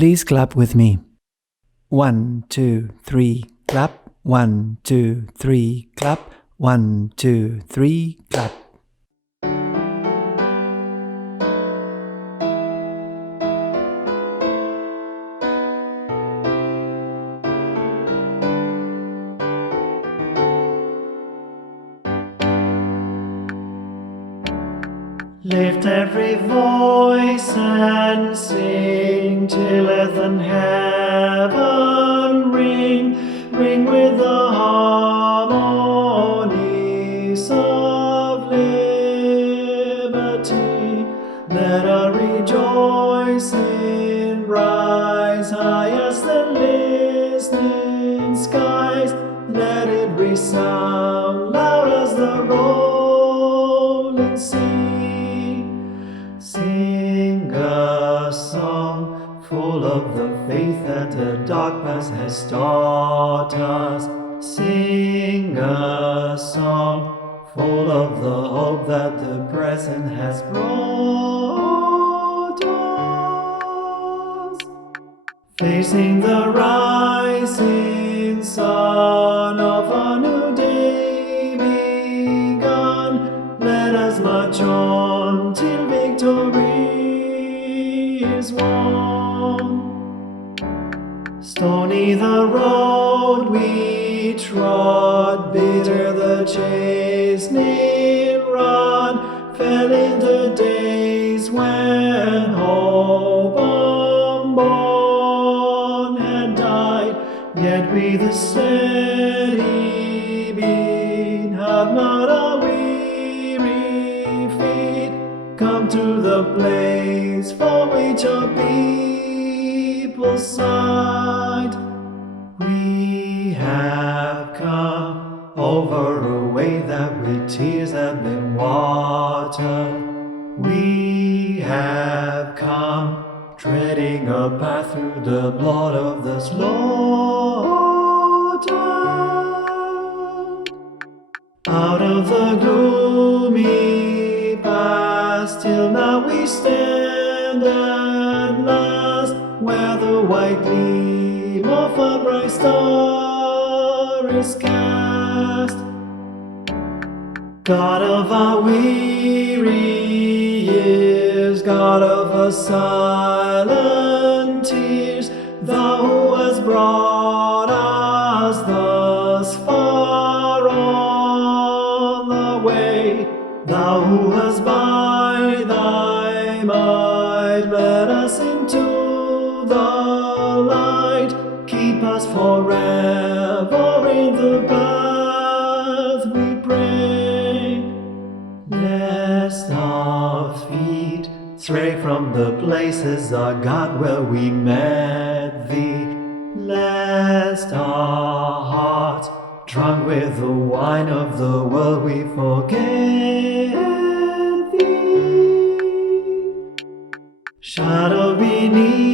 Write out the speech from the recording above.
Please clap with me. 1, 2, 3, clap. 1, 2, 3, clap. 1, 2, 3, clap. Lift every voice and sing till earth and heaven ring, ring with the harmonies of liberty. Let our rejoicing rise high as the listening skies. Let it resound loud as the rolling sea. Sing a song full of the faith that the dark past has taught us. Sing a song full of the hope that the present has brought us. Facing the rising sun of a new day begun, let us march on till victory is won. Stony the road we trod, bitter the chast'ning rod, fell in the days when hope unborn had died. Yet we the steady beat have not a weary feet, come to the place for which our people sighed. We have come over a way that with tears have been watered. We have come treading a path through the blood of the slaughtered. Out of the gloomy past, till now we stand at last, where the white gleam of a bright star is cast. God of our weary years, God of our silent tears, Thou who hast brought us thus far on the way, Thou who hast by Thy might led us into the light, keep us forever in the path we pray. Lest our feet stray from the places, our God, where we met Thee, lest our hearts, drunk with the wine of the world, we forget Thee. Shadow beneath